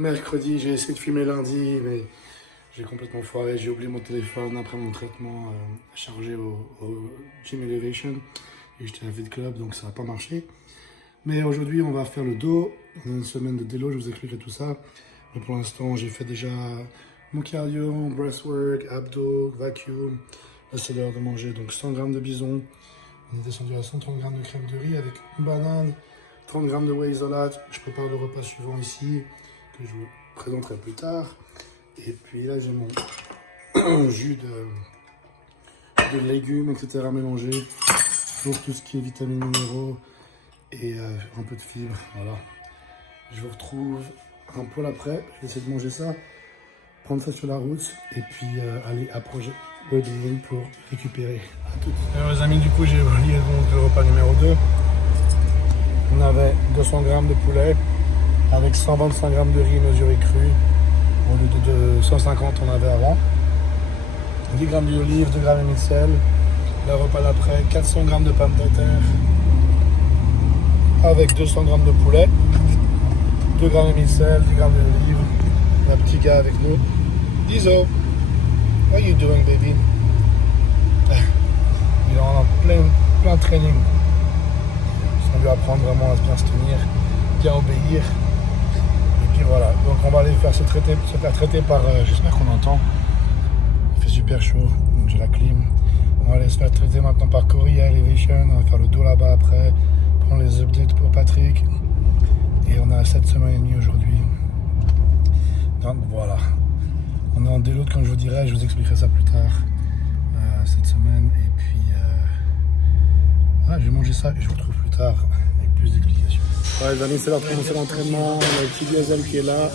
mercredi, j'ai essayé de filmer lundi, mais j'ai complètement foiré. J'ai oublié mon téléphone après mon traitement chargé au Gym Elevation. Et j'étais à Fit Club, donc ça n'a pas marché. Mais aujourd'hui, on va faire le dos. On a une semaine de délo, je vous expliquerai tout ça. Mais pour l'instant, j'ai fait déjà mon cardio, breathwork, abdos, vacuum. Là, c'est l'heure de manger donc 100 grammes de bison. On est descendu à 130 grammes de crème de riz avec une banane, 30 grammes de whey isolate. Je prépare le repas suivant ici, que je vous présenterai plus tard. Et puis là, j'ai mon jus de légumes, etc. mélangé pour tout ce qui est vitamines, minéraux et un peu de fibres. Voilà. Je vous retrouve un poil après. Je vais essayer de manger ça, prendre ça sur la route et puis aller à Projet Wellbeing pour récupérer. À toutes. Alors les amis, du coup, j'ai oublié donc le repas numéro 2. On avait 200 grammes de poulet avec 125 grammes de riz mesuré cru au lieu de 150 on avait avant. 10 grammes d'huile d'olive, 2 grammes et demi de sel. Le repas d'après, 400 grammes de pommes de terre avec 200 grammes de poulet, 2 grammes et demi de sel, 10 grammes d'huile d'olive. Un petit gars avec nous. Dizo, what are you doing, baby? Il est en plein training. Ça lui apprendre vraiment à bien se tenir, bien obéir. Et puis voilà, donc on va aller faire se faire traiter par, j'espère qu'on entend. Il fait super chaud, donc j'ai la clim. On va aller se faire traiter maintenant par Cory à Elevation. On va faire le dos là-bas après, prendre les updates pour Patrick. Et on a 7 semaines et demie aujourd'hui. Donc voilà, on est en déload comme je vous dirai, je vous expliquerai ça plus tard cette semaine. Et puis je vais manger ça et je vous retrouve plus tard avec plus d'explications. Ouais les amis, c'est l'heure de commencer l'entraînement, on a le petit Gazelle qui est là.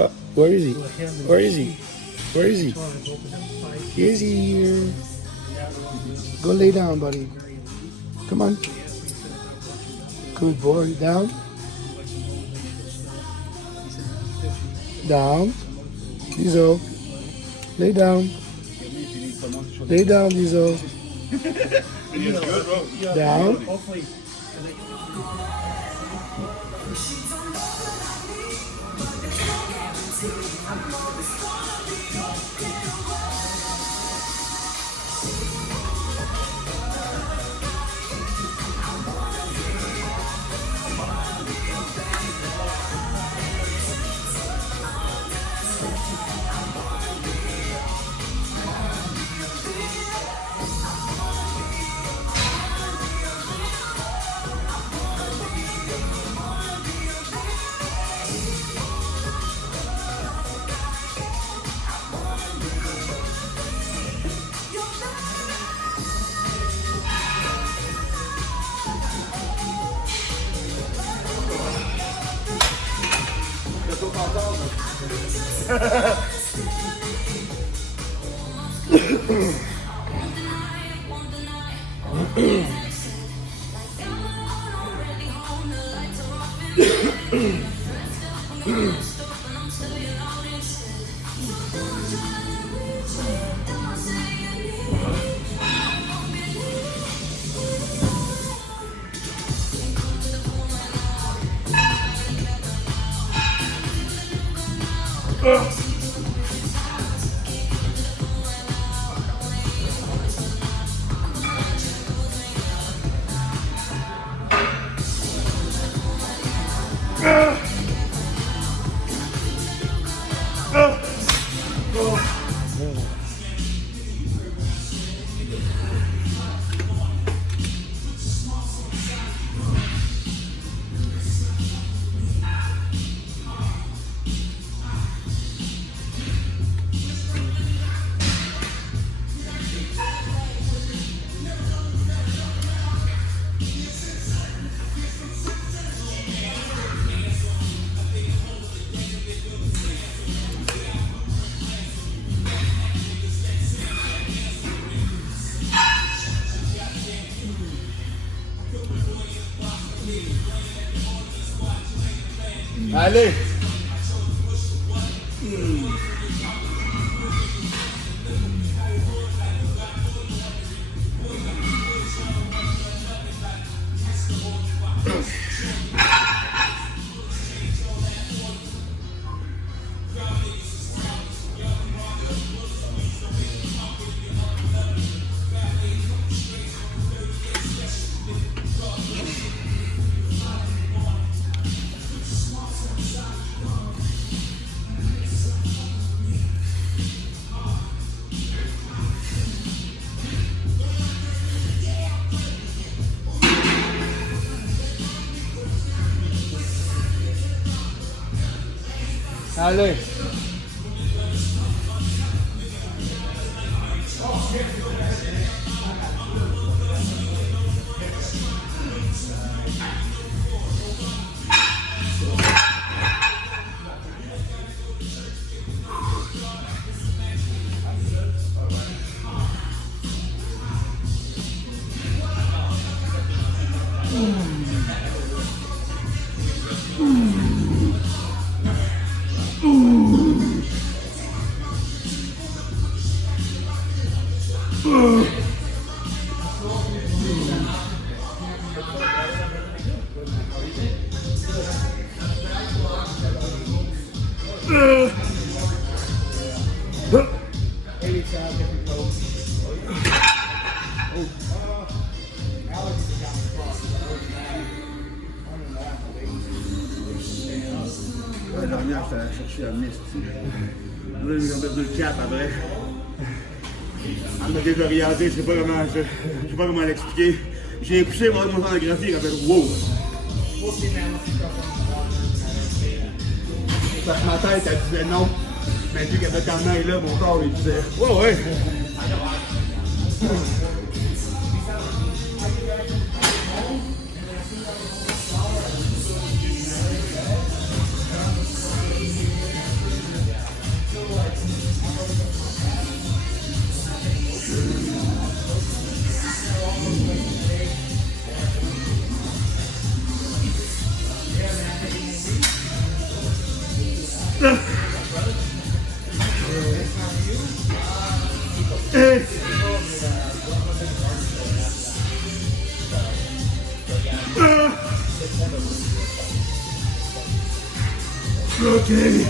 Ah, where is he? Where is he? Where is he? He's here. Go lay down, buddy. Come on. Good boy. Down. Down. Dizo. Lay down. Lay down, Dizo. Down. Allez. Allez. La dernière, je t'allais chercher la miste. Là, j'ai perdu le cap après. Elle m'a désorienté, je sais pas comment l'expliquer. J'ai poussé mon photographie, elle a fait wow. Parce que ma tête, elle disait non. Mais vu qu'elle avait tellement est là, mon corps, il disait ouais, ouais. Okay.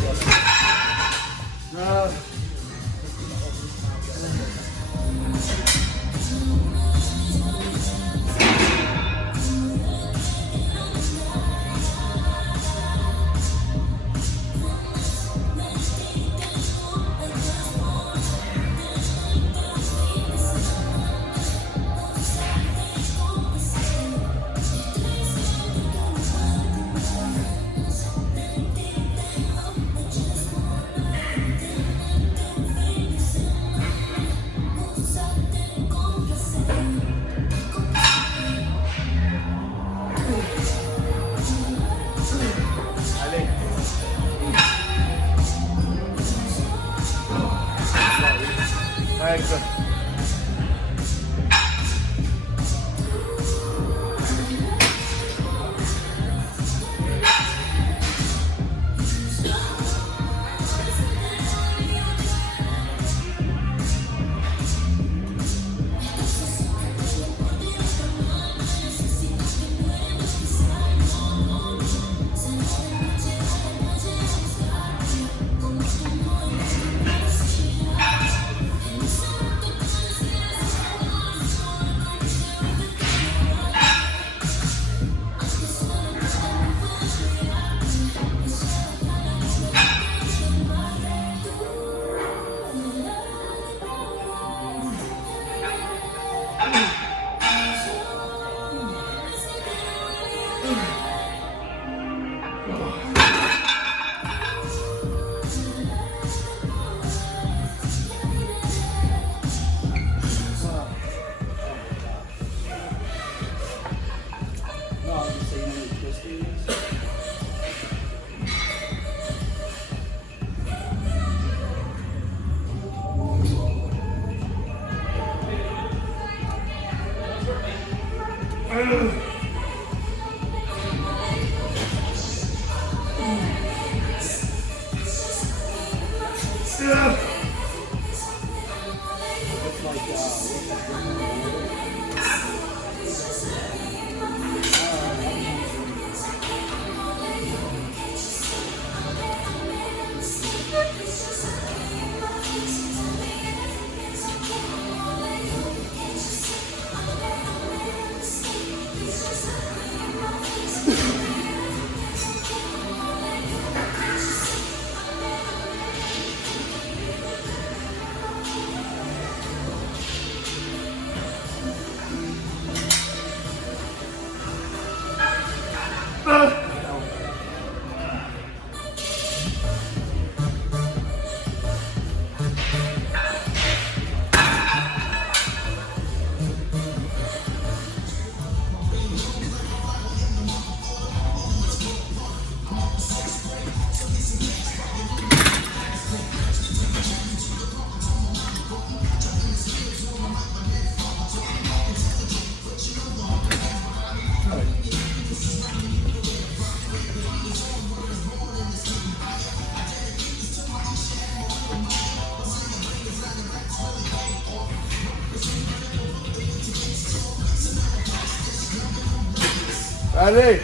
Allez.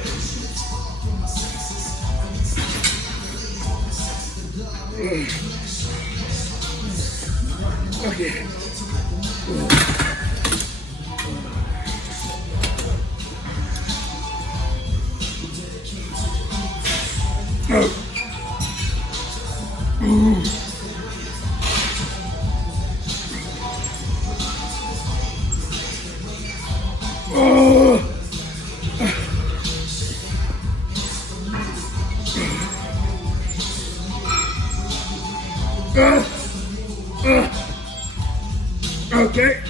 Ok. Okay.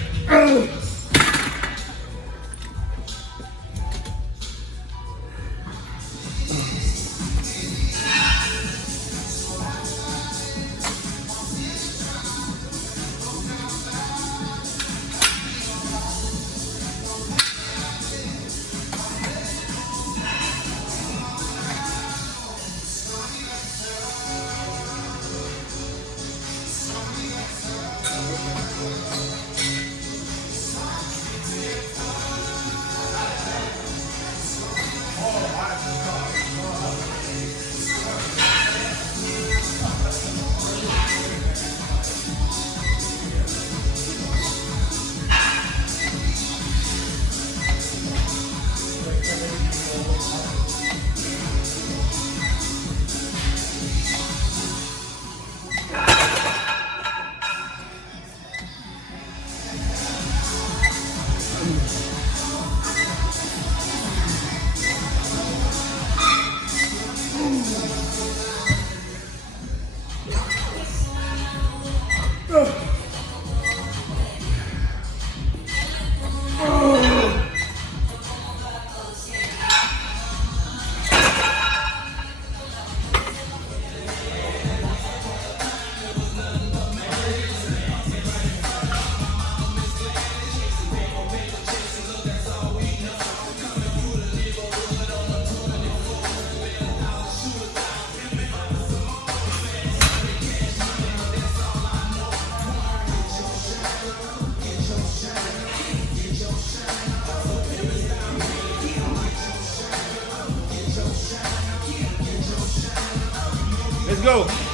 Let's go.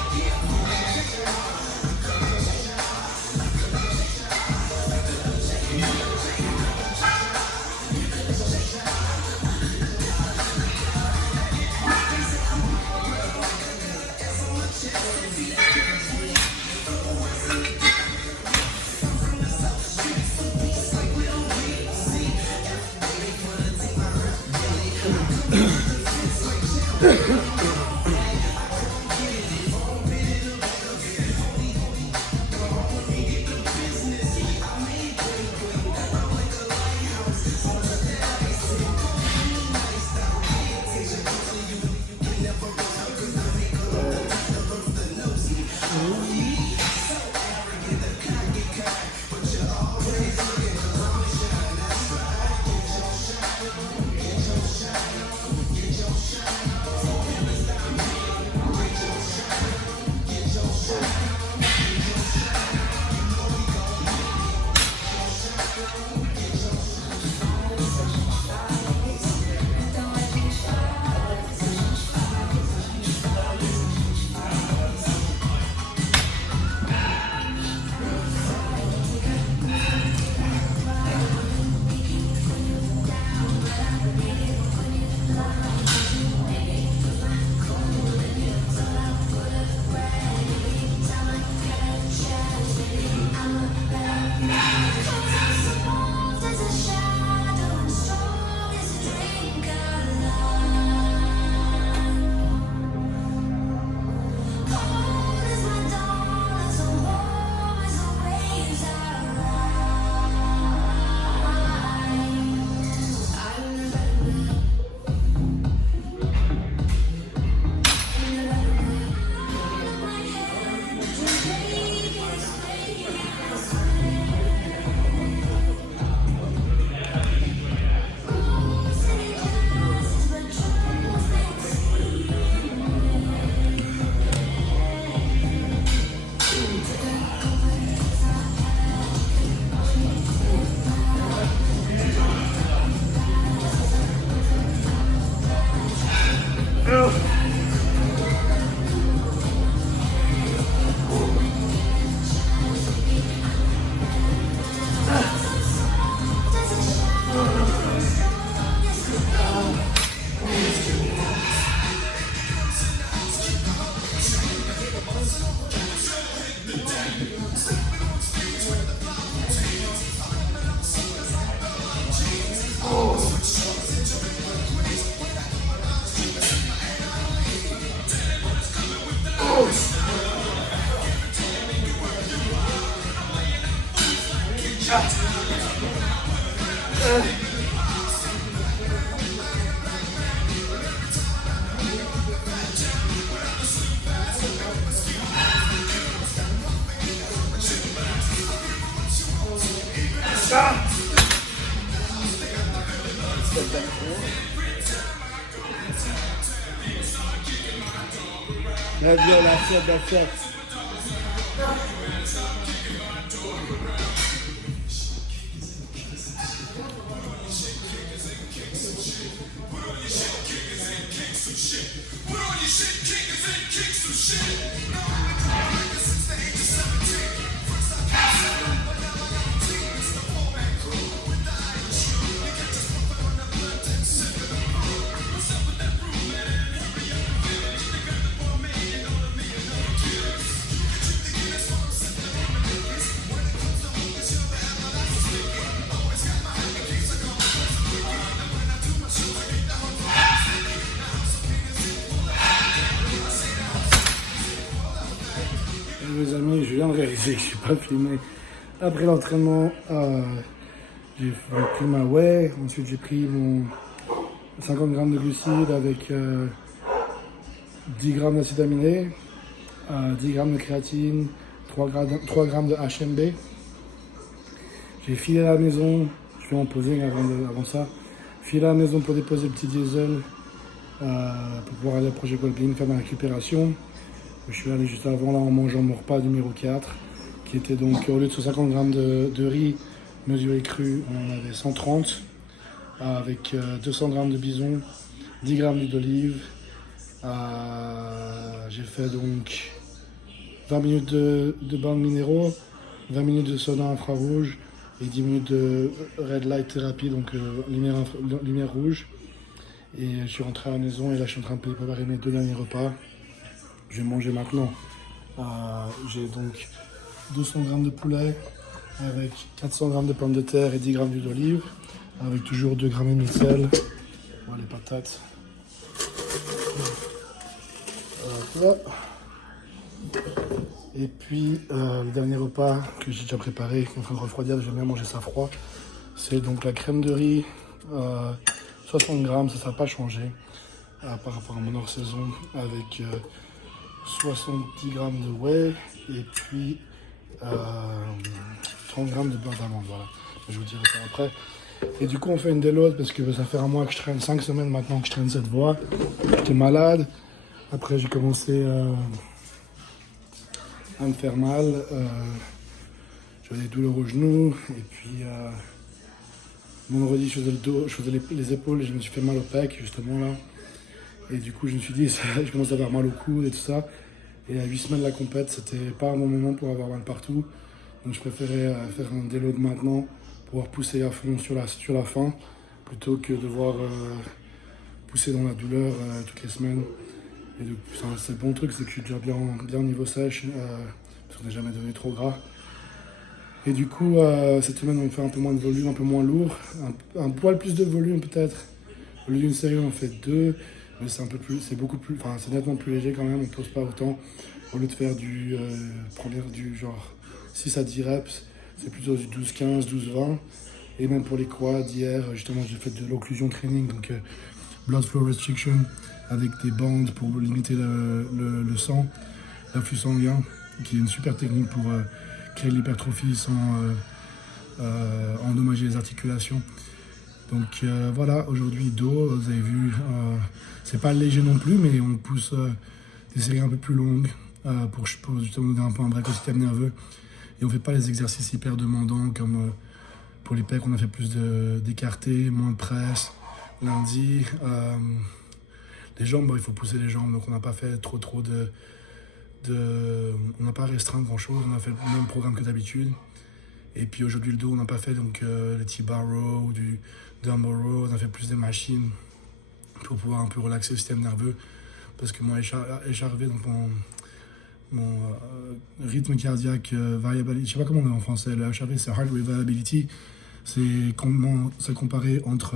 Let's go, that's it. Les amis, je viens de réaliser que je ne suis pas filmé. Après l'entraînement, j'ai pris ma whey, ensuite j'ai pris mon 50 grammes de glucides avec 10 grammes d'acide aminé, 10 grammes de créatine, 3 grammes de HMB. J'ai filé à la maison, je fais mon posing avant ça, filé à la maison pour déposer le petit diesel pour pouvoir aller à Project Wellbeing faire ma récupération. Je suis allé juste avant là en mangeant mon repas numéro 4 qui était donc au lieu de 50 grammes de riz mesuré cru, on en avait 130 avec 200 grammes de bison, 10 grammes d'huile d'olive. J'ai fait donc 20 minutes de bain de minéraux, 20 minutes de sauna infrarouge et 10 minutes de red light thérapie, donc lumière rouge. Et je suis rentré à la maison et là je suis en train de préparer mes 2 derniers repas. Je vais manger maintenant. J'ai donc 200 grammes de poulet avec 400 grammes de pommes de terre et 10 grammes d'huile d'olive avec toujours 2 grammes et demi de sel. Voilà les patates. Voilà. Et puis le dernier repas que j'ai déjà préparé, qui est en train de refroidir, j'aime bien manger ça froid. C'est donc la crème de riz, 60 grammes, ça n'a pas changé par rapport à mon hors-saison avec 70 grammes de whey et puis 30 grammes de beurre d'amande, voilà. Je vous dirai ça après. Et du coup on fait une déload parce que ça fait un mois que je traîne, 5 semaines maintenant que je traîne cette voie. J'étais malade, après j'ai commencé à me faire mal, j'avais des douleurs aux genoux et puis vendredi je faisais le dos, je faisais les épaules et je me suis fait mal au pec justement là. Et du coup, je me suis dit, je commence à avoir mal au coude et tout ça. Et à 8 semaines de la compète, c'était pas un bon moment pour avoir mal partout. Donc je préférais faire un déload maintenant, pouvoir pousser à fond sur la fin, plutôt que de devoir pousser dans la douleur toutes les semaines. Et c'est le bon truc, c'est que je suis déjà bien au niveau sèche, parce qu'on n'est jamais devenu trop gras. Et du coup, cette semaine, on fait un peu moins de volume, un peu moins lourd. Un poil plus de volume peut-être. Au lieu d'une série, on en fait 2. Mais c'est c'est nettement plus léger quand même, on ne pose pas autant. Au lieu de faire du genre 6 à 10 reps, c'est plutôt du 12-15, 12-20. Et même pour les quads, hier, justement, j'ai fait de l'occlusion training, donc blood flow restriction, avec des bandes pour limiter le sang, l'afflux sanguin, qui est une super technique pour créer de l'hypertrophie sans endommager les articulations. Donc voilà, aujourd'hui dos, vous avez vu, c'est pas léger non plus, mais on pousse des séries un peu plus longues pour justement donner un peu un break au système nerveux. Et on fait pas les exercices hyper demandants comme pour les pecs, on a fait plus d'écartés, moins de presse. Lundi, les jambes, il faut pousser les jambes, donc on n'a pas fait trop on n'a pas restreint grand chose, on a fait le même programme que d'habitude. Et puis aujourd'hui le dos, on n'a pas fait donc les T-bar row ou du dumbbell row, on a fait plus des machines pour pouvoir un peu relaxer le système nerveux. Parce que mon HRV, donc mon rythme cardiaque variability, je sais pas comment on dit en français, le HRV c'est heart rate variability, c'est comparé entre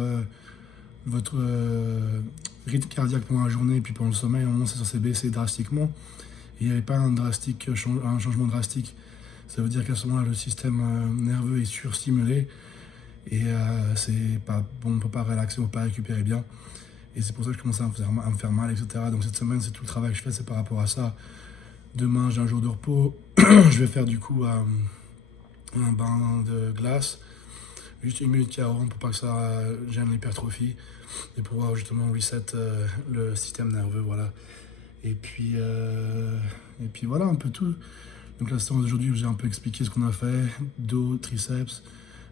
votre rythme cardiaque pendant la journée et puis pendant le sommeil, à un moment c'est censé baisser drastiquement. Et il n'y avait pas un changement drastique Ça veut dire qu'à ce moment-là, le système nerveux est surstimulé et c'est pas bon, on ne peut pas relaxer, on ne peut pas récupérer bien. Et c'est pour ça que je commence à me faire mal, etc. Donc cette semaine, c'est tout le travail que je fais, c'est par rapport à ça. Demain, j'ai un jour de repos. Je vais faire du coup un bain de glace. Juste 1 minute 40 pour pas que ça gêne l'hypertrophie. Et pour pouvoir justement reset le système nerveux, voilà. Et puis voilà, un peu tout. Donc la séance d'aujourd'hui, j'ai un peu expliqué ce qu'on a fait. Dos, triceps,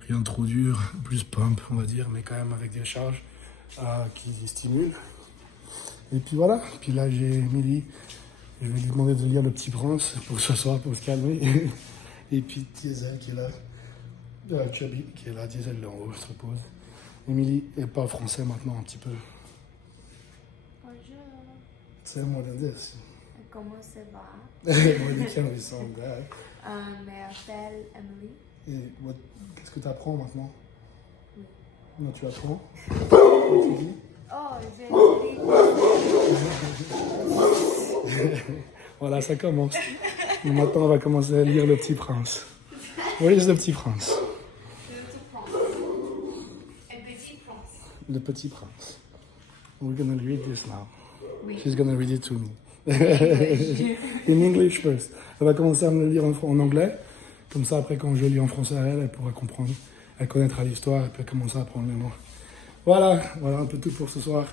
rien de trop dur, plus pump, on va dire, mais quand même avec des charges qui stimulent. Et puis voilà, puis là j'ai Émilie, je vais lui demander de lire Le Petit Prince pour ce soir, pour se calmer. Et puis Diesel qui est là, Chubby qui est là, Diesel là en haut, se repose. Émilie, elle parle français maintenant un petit peu. Bonjour, C'est more than this. comment ça va? Moi, you can't really sound that. Mais m'appelle Emily. Et qu'est-ce que tu apprends maintenant? Oui. Non, tu apprends? Qu'est-ce que tu dis? Oh, j'ai Voilà, ça commence. Maintenant, on va commencer à lire Le Petit Prince. Where is Le Petit Prince? Le Petit Prince. We're gonna read this now. Oui. She's gonna read it to me. In English first. Elle va commencer à me le lire en anglais. Comme ça, après, quand je le lis en français à elle, elle pourra comprendre. Elle connaîtra l'histoire, elle peut commencer à apprendre les mots. Voilà un peu tout pour ce soir.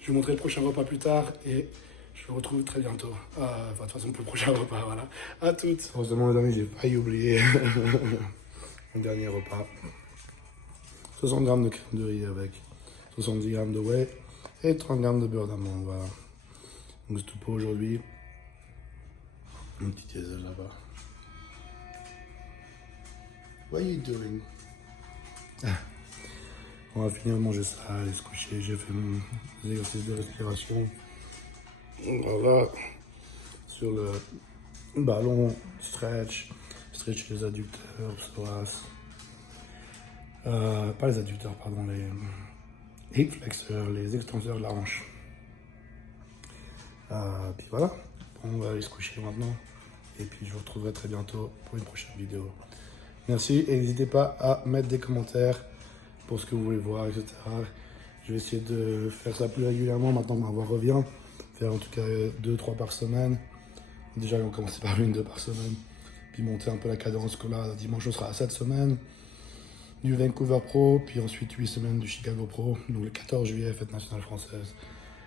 Je vais vous montrer le prochain repas plus tard et je vous retrouve très bientôt. Enfin, de toute façon, pour le prochain repas, voilà. À toutes. Heureusement, les amis, j'ai failli oublier mon dernier repas. 60 grammes de crème de riz avec 70 grammes de whey et 30 grammes de beurre d'amande, voilà. Donc c'est tout pour aujourd'hui. Un petit diesel là-bas. What are you doing? On va finir de manger ça, aller se coucher. J'ai fait mon exercice de respiration. Voilà. Sur le ballon, stretch les adducteurs, psoas. Pas les adducteurs, pardon, les hip flexors, les extenseurs de la hanche. Puis voilà, on va aller se coucher maintenant. Et puis je vous retrouverai très bientôt pour une prochaine vidéo. Merci et n'hésitez pas à mettre des commentaires pour ce que vous voulez voir, etc. Je vais essayer de faire ça plus régulièrement maintenant que ma voix revient. Faire en tout cas 2-3 par semaine. Déjà on commence par 1-2 par semaine. Puis monter un peu la cadence, que là dimanche on sera à 7 semaines du Vancouver Pro, puis ensuite 8 semaines du Chicago Pro. Donc le 14 juillet, fête nationale française.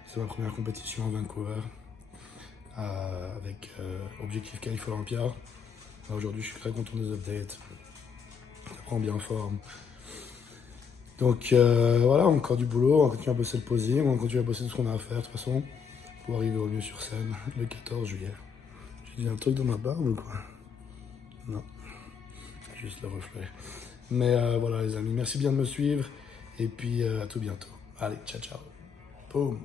C'est ma première compétition à Vancouver avec objectif qualif Olympia. Aujourd'hui je suis très content des updates. Ça prend bien forme. Donc voilà, encore du boulot, on continue à bosser le posing, on continue à bosser tout ce qu'on a à faire de toute façon pour arriver au mieux sur scène le 14 juillet. J'ai dit un truc dans ma barbe ou quoi? Non, c'est juste le reflet. Mais voilà les amis, merci bien de me suivre et puis à tout bientôt. Allez, ciao ciao. Boom.